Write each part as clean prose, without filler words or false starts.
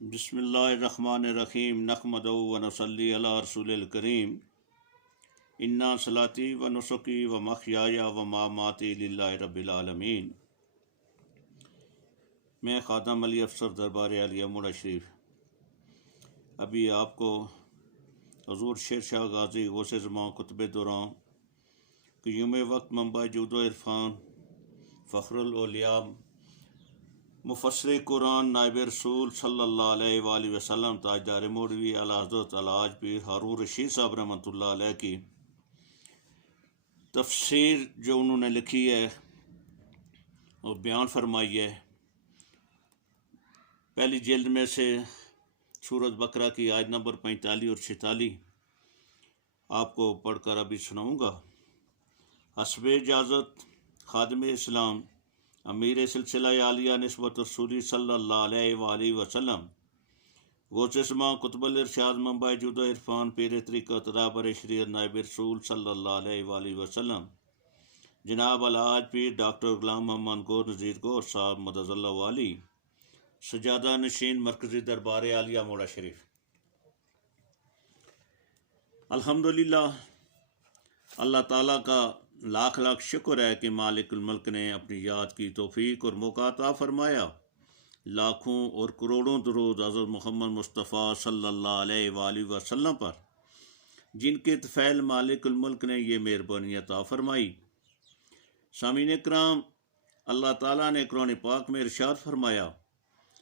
बिस्मिल्लाहिर्रहमानिर्रहीम नहमदुहु व नसल्ली अला रसूलिल करीम। इन्ना सलाती व नुसुकी व महयाया व मामाती लिल्लाहि रब्बिल आलमीन। मैं खादम अली अफसर दरबार आलिया मुड़ा शरीफ अभी आपको हजूर शेर शाह गाजी गौसे ज़मां कुतुब दौरान क़य्यूम वक्त मंबा जूदो इरफान फ़ख्रुल औलिया मुफस्सिर कुरान नायब रसूल सल्लल्लाहु अलैहि वसल्लम ताजदार मौलवी आला हज़रत अलहाज पीर हारून रशीद साहब रहमतुल्लाह अलैह की तफसीर जो उन्होंने लिखी है और बयान फरमाई है। पहली जिल्द में से सूरत बकरा की आयत नंबर 45 और 46 आपको पढ़कर अभी सुनाऊँगा। हस्ब इजाज़त खादिम इस्लाम अमीर सिलसिला आलिया निस्बत रसूली सल्लल्लाहु अलैहि वसल्लम गौसे-ए-ज़मां कुतुबुल इरशाद मंबा जूदो इरफान पीर तरीक़त राहबर शरीयत नायब रसूल सल्लल्लाहु अलैहि वसल्लम जनाब अलहाज पीर डॉक्टर गुलाम मोहम्मद गौर नज़ीर गौर साहब मदज़ल्लहु वाली सजादा नशीन मरकज़ी दरबार आलिया मोड़ा शरीफ। अल्हम्दुलिल्लाह, अल्लाह ताला का लाख लाख शुक्र है कि मालिकुल मुल्क ने अपनी याद की तौफीक और मौका अता फरमाया। लाखों और करोड़ों दरूद हज़रत मोहम्मद मुस्तफ़ा सल्लल्लाहु अलैहि वसल्लम पर, जिनके तफ़ैल मालिकुल मुल्क ने ये मेहरबानी अता फरमाई। सामीन इकराम, अल्लाह ताला ने कुरान पाक में इरशाद फरमाया,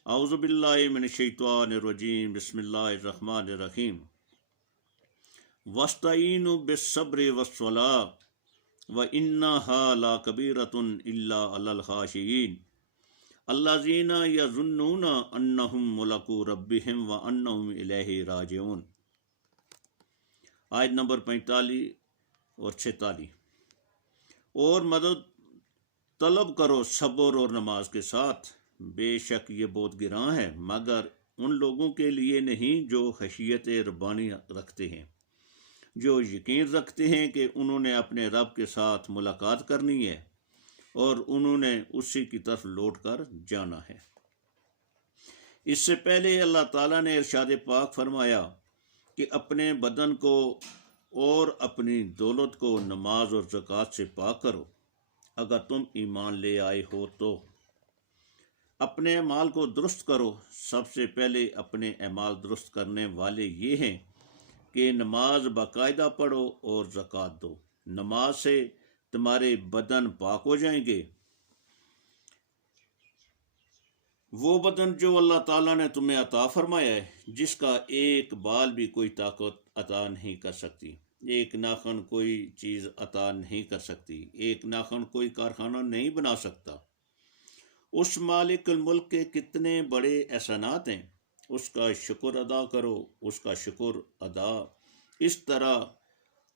औज़ु बिल्लाहि मिनश शैतानिर रजीम, बिस्मिल्लाहिर रहमानिर रहीम, वस्तईनु बिस्सब्रि वस्सलाह व इन्नहा लकबीरतुन इल्ला अलल खाशियीन अल्लज़ीना यज़ुन्नूना अन्नहुम मुलाक़ू रब्बिहिम व अन्नहुम इलैहि राजिऊन। आयत नंबर 45 और 46। और मदद तलब करो सब्र और नमाज के साथ, बेशक ये बहुत गिरां है मगर उन लोगों के लिए नहीं जो खशियत रब्बानी रखते हैं, जो यकीन रखते हैं कि उन्होंने अपने रब के साथ मुलाकात करनी है और उन्होंने उसी की तरफ लौट कर जाना है। इससे पहले अल्लाह ताला ने इरशाद पाक फरमाया कि अपने बदन को और अपनी दौलत को नमाज और ज़कात से पाक करो अगर तुम ईमान ले आए हो तो। अपने अमाल को दुरुस्त करो। सबसे पहले अपने अमाल दुरुस्त करने वाले ये हैं कि नमाज बाकायदा पढ़ो और ज़कात दो। नमाज से तुम्हारे बदन पाक हो जाएंगे, वो बदन जो अल्लाह ताला ने तुम्हें अता फरमाया है, जिसका एक बाल भी कोई ताकत अता नहीं कर सकती, एक नाखन कोई चीज़ अता नहीं कर सकती, एक नाखन कोई कारखाना नहीं बना सकता। उस मालिकुल मुल्क के कितने बड़े एहसानात हैं, उसका शुक्र अदा करो। उसका शुक्र अदा इस तरह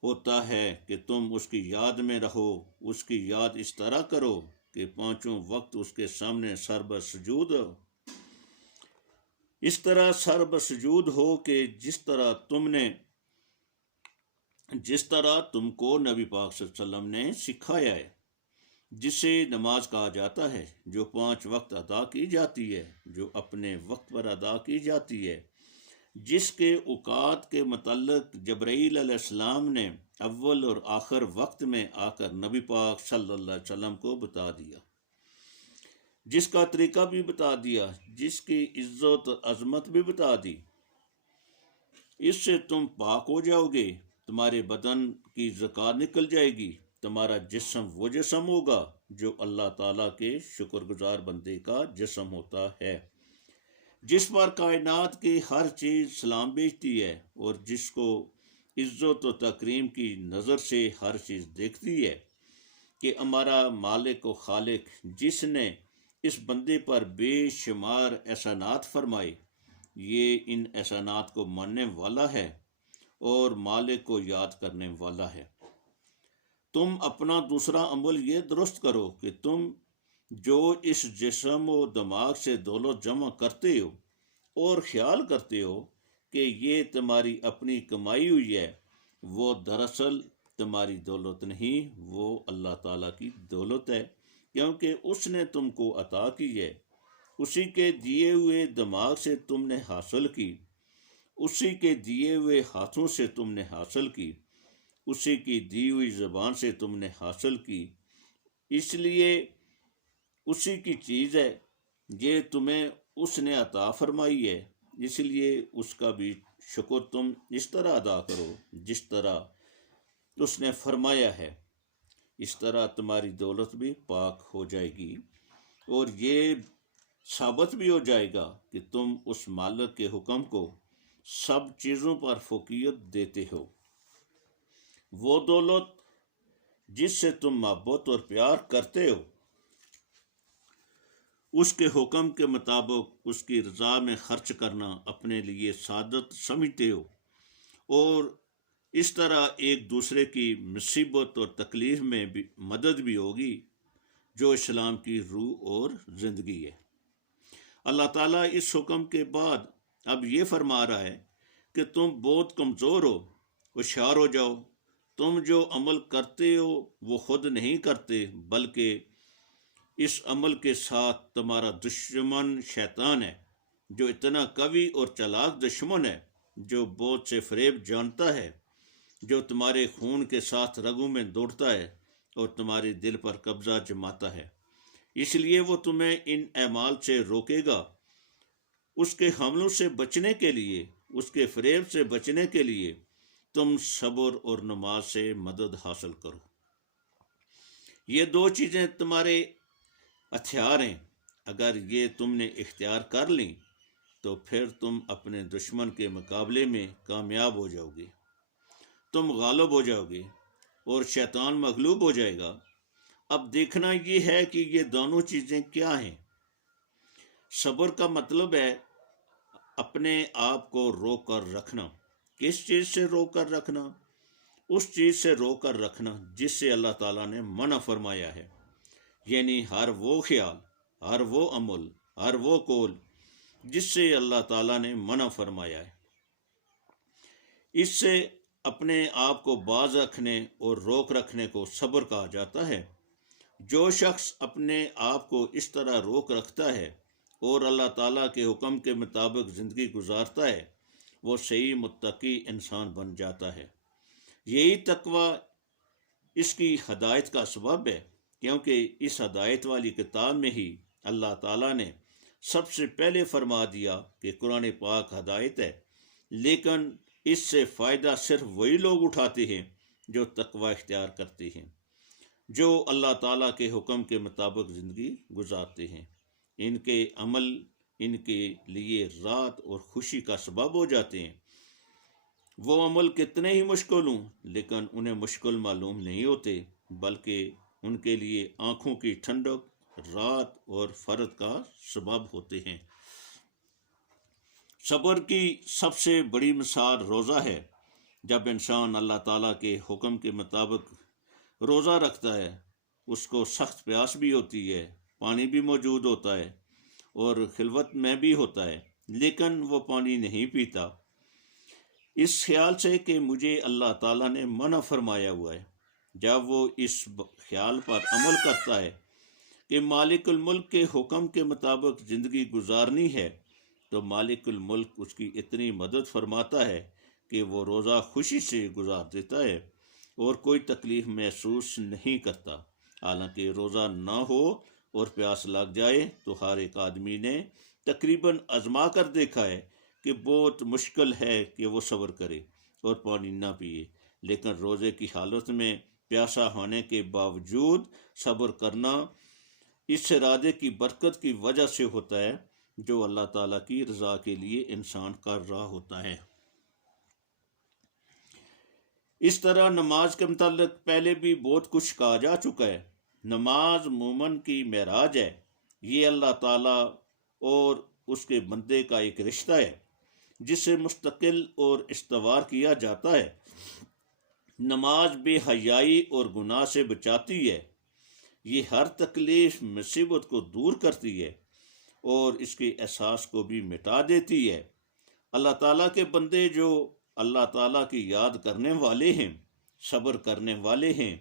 होता है कि तुम उसकी याद में रहो। उसकी याद इस तरह करो कि पांचों वक्त उसके सामने सरब सजूद हो। इस तरह सरब सजूद हो कि जिस तरह तुमको नबी पाक सल्लल्लाहु अलैहि वसल्लम ने सिखाया है, जिसे नमाज कहा जाता है, जो 5 वक्त अदा की जाती है, जो अपने वक्त पर अदा की जाती है, जिसके औकात के मतलब जबरील अलैहिस्सलाम ने अव्वल और आखिर वक्त में आकर नबी पाक सल्लल्लाहु अलैहि वसल्लम को बता दिया, जिसका तरीका भी बता दिया, जिसकी इज्जत और अजमत भी बता दी। इससे तुम पाक हो जाओगे, तुम्हारे बदन की ज़कात निकल जाएगी, तुम्हारा जिस्म वो जिस्म होगा जो अल्लाह ताला के शुक्रगुजार बंदे का जिस्म होता है, जिस पर कायनात की हर चीज़ सलाम भेजती है और जिसको इज्जत और तकरीम की नज़र से हर चीज़ देखती है कि हमारा मालिक व खालिक, जिसने इस बंदे पर बेशुमार एहसानात फरमाए, ये इन एहसानात को मानने वाला है और मालिक को याद करने वाला है। तुम अपना दूसरा अमल ये दुरुस्त करो कि तुम जो इस जिस्म और दिमाग से दौलत जमा करते हो और ख्याल करते हो कि ये तुम्हारी अपनी कमाई हुई है, वो दरअसल तुम्हारी दौलत नहीं, वो अल्लाह ताला की दौलत है, क्योंकि उसने तुमको अता की है उसी के दिए हुए दिमाग से तुमने हासिल की, उसी के दिए हुए हाथों से तुमने हासिल की, उसी की दी हुई ज़बान से तुमने हासिल की, इसलिए उसी की चीज़ है, ये तुम्हें उसने अता फरमाई है, इसलिए उसका भी शुक्र तुम इस तरह अदा करो जिस तरह उसने फरमाया है। इस तरह तुम्हारी दौलत भी पाक हो जाएगी और ये साबित भी हो जाएगा कि तुम उस मालिक के हुक्म को सब चीज़ों पर फौकियत देते हो। वो दौलत जिससे तुम मोहब्बत और प्यार करते हो, उसके हुक्म के मुताबिक उसकी रज़ा में खर्च करना अपने लिए सादत समझते हो और इस तरह एक दूसरे की मुसीबत और तकलीफ़ में भी मदद भी होगी, जो इस्लाम की रूह और ज़िंदगी है। अल्लाह ताला इस हुक्म के बाद अब ये फरमा रहा है कि तुम बहुत कमज़ोर हो, होशियार हो जाओ। तुम जो अमल करते हो वो खुद नहीं करते, बल्कि इस अमल के साथ तुम्हारा दुश्मन शैतान है, जो इतना कवि और चालाक दुश्मन है, जो बहुत से फरेब जानता है, जो तुम्हारे खून के साथ रगों में दौड़ता है और तुम्हारे दिल पर कब्जा जमाता है। इसलिए वो तुम्हें इन अमाल से रोकेगा। उसके हमलों से बचने के लिए, उसके फरेब से बचने के लिए तुम सब्र और नमाज से मदद हासिल करो। ये दो चीज़ें तुम्हारे हथियार हैं। अगर ये तुमने इख्तियार कर ली तो फिर तुम अपने दुश्मन के मुकाबले में कामयाब हो जाओगे, तुम गालिब हो जाओगे और शैतान मगलूब हो जाएगा। अब देखना ये है कि ये दोनों चीज़ें क्या हैं। सब्र का मतलब है अपने आप को रोक कर रखना। किस चीज़ से रोक कर रखना? उस चीज़ से रोक कर रखना जिससे अल्लाह ताला ने मना फरमाया है, यानी हर वो ख्याल, हर वो अमल, हर वो कौल जिससे अल्लाह ताला ने मना फरमाया है। इससे अपने आप को बाज रखने और रोक रखने को सब्र कहा जाता है। जो शख्स अपने आप को इस तरह रोक रखता है और अल्लाह ताला के हुक्म के मुताबिक ज़िंदगी गुजारता है, वो सही मुत्तकी इंसान बन जाता है। यही तकवा इसकी हदायत का सबब है, क्योंकि इस हदायत वाली किताब में ही अल्लाह ताला ने सबसे पहले फरमा दिया कि कुरान पाक हदायत है, लेकिन इससे फ़ायदा सिर्फ वही लोग उठाते हैं जो तकवा इख्तियार करते हैं, जो अल्लाह ताला के हुक्म के मुताबिक ज़िंदगी गुजारते हैं। इनके अमल इनके लिए राहत और खुशी का सबब हो जाते हैं। वो अमल कितने ही मुश्किल हों, लेकिन उन्हें मुश्किल मालूम नहीं होते, बल्कि उनके लिए आँखों की ठंडक, राहत और फ़र्ज का सबब होते हैं। सब्र की सबसे बड़ी मिसाल रोज़ा है। जब इंसान अल्लाह ताला के हुक्म के मुताबिक रोज़ा रखता है, उसको सख्त प्यास भी होती है, पानी भी मौजूद होता है और खिलवत में भी होता है, लेकिन वो पानी नहीं पीता, इस ख्याल से कि मुझे अल्लाह ताला ने मना फरमाया हुआ है। जब वो इस ख्याल पर अमल करता है कि मालिकुल मुल्क के हुक्म के मुताबिक ज़िंदगी गुजारनी है, तो मालिकुल मुल्क उसकी इतनी मदद फरमाता है कि वो रोज़ा खुशी से गुजार देता है और कोई तकलीफ़ महसूस नहीं करता। हालांकि रोज़ा ना हो और प्यास लग जाए तो हर एक आदमी ने तकरीबन आजमा कर देखा है कि बहुत मुश्किल है कि वो सब्र करे और पानी ना पिए, लेकिन रोज़े की हालत में प्यासा होने के बावजूद सब्र करना इस इरादे की बरकत की वजह से होता है जो अल्लाह ताला की रज़ा के लिए इंसान कर रहा होता है। इस तरह नमाज के मुताल्लिक़ पहले भी बहुत कुछ कहा जा चुका है। नमाज मोमन की मेराज है। ये अल्लाह ताला और उसके बंदे का एक रिश्ता है जिसे मुस्तकिल और इस्तवार किया जाता है। नमाज बेहयाई और गुनाह से बचाती है। ये हर तकलीफ मुसीबत को दूर करती है और इसके एहसास को भी मिटा देती है। अल्लाह ताला के बंदे जो अल्लाह ताला की याद करने वाले हैं, सब्र करने वाले हैं,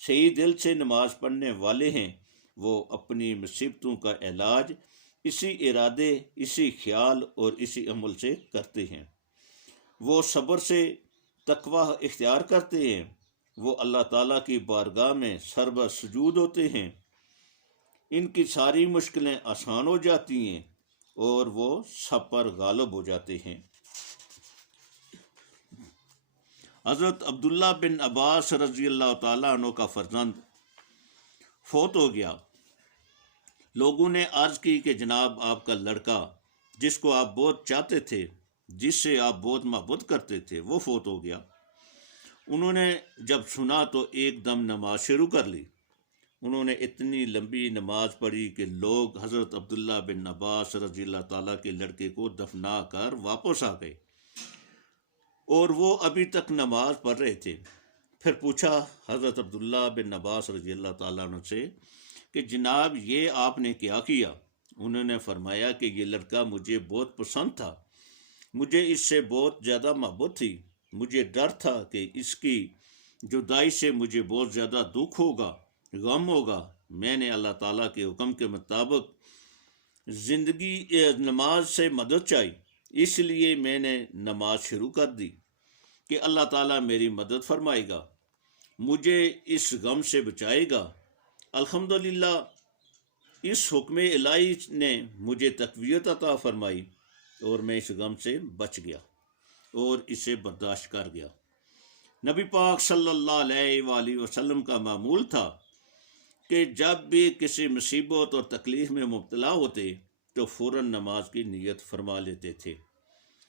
सही दिल से नमाज पढ़ने वाले हैं, वो अपनी मुसीबतों का इलाज इसी इरादे, इसी ख्याल और इसी अमल से करते हैं। वो सब्र से तकवा इख्तियार करते हैं। वो अल्लाह ताला की बारगाह में सरब सुजूद होते हैं। इनकी सारी मुश्किलें आसान हो जाती हैं और वो सब पर गालिब हो जाते हैं। हज़रत अब्दुल्ला बिन अब्बास रज़ी अल्लाह ताला अन्हु का फर्जंद फौत हो गया। लोगों ने अर्ज की कि जनाब, आपका लड़का जिसको आप बहुत चाहते थे, जिससे आप बहुत मोहब्बत करते थे, वो फौत हो गया। उन्होंने जब सुना तो एकदम नमाज शुरू कर ली। उन्होंने इतनी लंबी नमाज पढ़ी कि लोग हज़रत अब्दुल्ला बिन अब्बास रज़ी अल्लाह ताला के लड़के को दफना कर वापस आ गए और वो अभी तक नमाज पढ़ रहे थे। फिर पूछा हज़रत अब्दुल्ला बिन अब्बास रज़ी अल्लाह ताला अन्हु से कि जनाब, ये आपने क्या किया? उन्होंने फरमाया कि ये लड़का मुझे बहुत पसंद था, मुझे इससे बहुत ज़्यादा मोहब्बत थी। मुझे डर था कि इसकी जुदाई से मुझे बहुत ज़्यादा दुख होगा, गम होगा। मैंने अल्लाह ताला के हुक्म के मुताबिक नमाज से मदद चाही, इसलिए मैंने नमाज शुरू कर दी कि अल्लाह ताला मेरी मदद फरमाएगा, मुझे इस गम से बचाएगा। अल्हम्दुलिल्लाह इस हुक्म इलाही ने मुझे तकवीयत अता फरमाई और मैं इस गम से बच गया और इसे बर्दाश्त कर गया। नबी पाक सल्लल्लाहु अलैहि वसल्लम का मामूल था कि जब भी किसी मुसीबत और तकलीफ में मुब्तला होते तो फ़ौरन नमाज की नीयत फरमा लेते थे।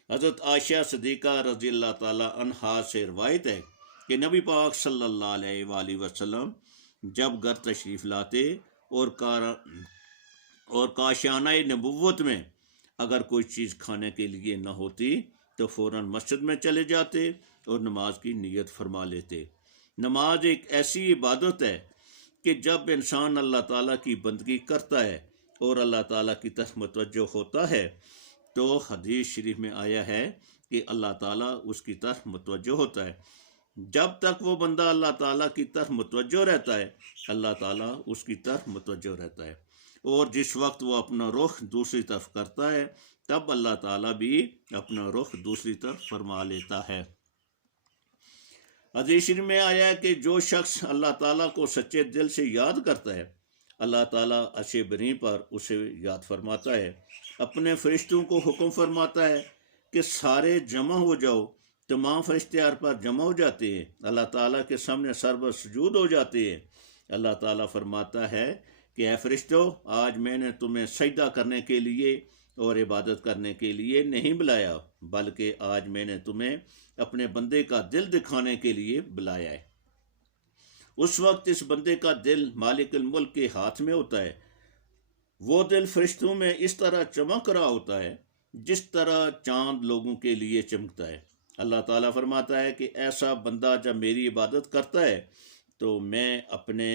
हज़रत आयशा सिद्दीक़ा रज़ी अल्लाह ताला अन्हा से रवायत है कि नबी पाक सल्लल्लाहु अलैहि वसल्लम जब घर तशरीफ़ लाते और काशाना नबुव्वत में अगर कोई चीज़ खाने के लिए न होती तो फ़ौरन मस्जिद में चले जाते और नमाज की नीयत फरमा लेते। नमाज एक ऐसी इबादत है कि जब इंसान अल्लाह ताला की बंदगी करता है और अल्लाह ताला की तरफ मुतवज्जो होता है तो हदीस शरीफ में आया है कि अल्लाह ताला उसकी तरफ मुतवज्जो होता है। जब तक वो बंदा अल्लाह ताला की तरफ मुतवज्जो रहता है, अल्लाह ताला उसकी तरफ मुतवज्जो रहता है, और जिस वक्त वो अपना रुख दूसरी तरफ करता है तब अल्लाह ताला भी अपना रुख दूसरी तरफ फरमा लेता है। हदीस शरीफ में आया है कि जो शख्स अल्लाह ताला को सच्चे दिल से याद करता है, अल्लाह ताला अर्श बरी पर उसे याद फरमाता है, अपने फरिश्तों को हुक्म फरमाता है कि सारे जमा हो जाओ। तमाम फरिश्ते यार पर जमा हो जाते हैं, अल्लाह ताला के सामने सर्व सुजूद हो जाते हैं। अल्लाह ताला फरमाता है कि ऐ फरिश्तों, आज मैंने तुम्हें सजदा करने के लिए और इबादत करने के लिए नहीं बुलाया, बल्कि आज मैंने तुम्हें अपने बंदे का दिल दिखाने के लिए बुलाया है। उस वक्त इस बंदे का दिल मालिकुल मुल्क के हाथ में होता है। वो दिल फरिश्तों में इस तरह चमक रहा होता है जिस तरह चांद लोगों के लिए चमकता है। अल्लाह ताला फरमाता है कि ऐसा बंदा जब मेरी इबादत करता है तो मैं अपने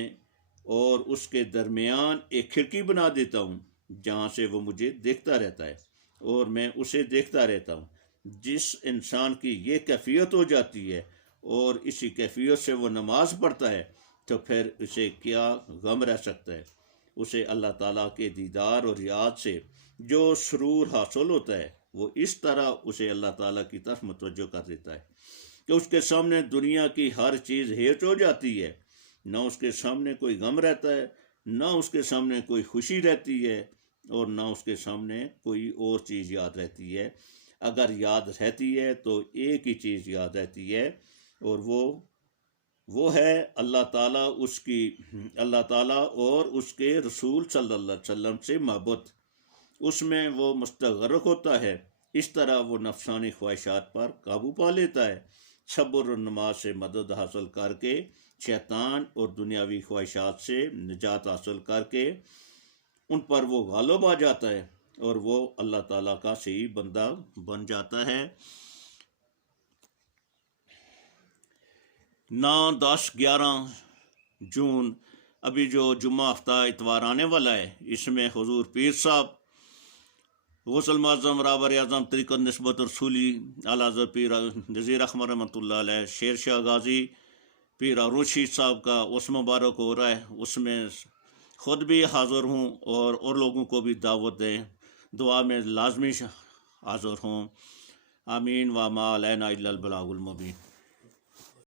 और उसके दरमियान एक खिड़की बना देता हूँ जहाँ से वो मुझे देखता रहता है और मैं उसे देखता रहता हूँ। जिस इंसान की ये कैफियत हो जाती है और इसी कैफियत से वो नमाज पढ़ता है तो फिर उसे क्या गम रह सकता है। उसे अल्लाह ताला के दीदार और याद से जो सुरूर हासिल होता है वो इस तरह उसे अल्लाह ताला की तरफ मुतवज्जो कर देता है कि उसके सामने दुनिया की हर चीज़ हेच हो जाती है। ना उसके सामने कोई गम रहता है, ना उसके सामने कोई खुशी रहती है और ना उसके सामने कोई और चीज़ याद रहती है। अगर याद रहती है तो एक ही चीज़ याद रहती है और वो है अल्लाह ताला और उसके रसूल सल्लल्लाहु अलैहि वसल्लम से मोहब्बत। उसमें वो मुस्तगरक होता है। इस तरह वो नफसानी ख्वाहिशात पर काबू पा लेता है। सब्र और नमाज से मदद हासिल करके शैतान और दुनियावी ख्वाहिशात से निजात हासिल करके उन पर वो गालिब आ जाता है और वो अल्लाह ताला का सही बंदा बन जाता है। 9, 10, 11 जून अभी जो जुम्मा हफ्ता इतवार आने वाला है, इसमें हुजूर पीर साहब गौसल मुअज़्ज़म राबर आज़म तरीक़त निस्बत रसूली आला हज़रत पीर नज़ीर अहमद रहमतुल्लाह अलैह शेर शाह गाजी पीर अरूण रशीद साहब का उस मुबारक हो रहा है। उसमें ख़ुद भी हाज़िर हूँ और लोगों को भी दावत दें, दुआ में लाजमी हाज़िर हूँ। आमीन व मा अलैना इल्लल बलागुल मुबीन।